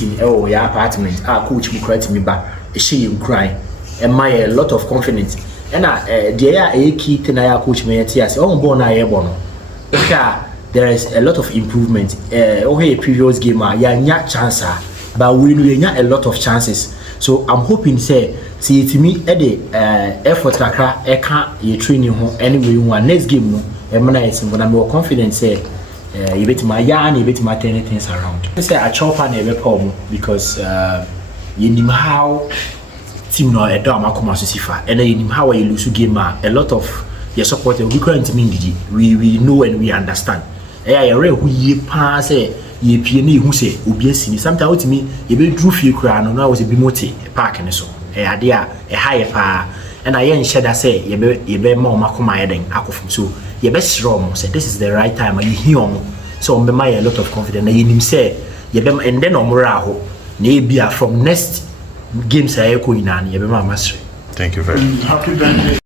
meeting your apartment coach me correct me back she you cry and my a lot of confidence and there a key thing I coach me at yes on born I born there is a lot of improvement previous game yeah chance but we a lot of chances so I'm hoping say see it me the effort kakra e can you training ho anyway one next game no e but I'm more confident say you bet my yarn, you bet my turn things around. I say a chopper never problem because you know how team no a dom come as sifa and then you know how you lose game a lot of your support we current we know and we understand. Who ye pass ye piani who say obiesi sometimes with me you be drew few cry no I was a bimote park and so a higher pa and I ain't shed I say you be more makoma eden akofum so you best strong say this is the right time and you hear so me my a lot of confidence and him say you be and then omura ho na be from next games I go in and you be mastery. Thank you very much. Happy birthday.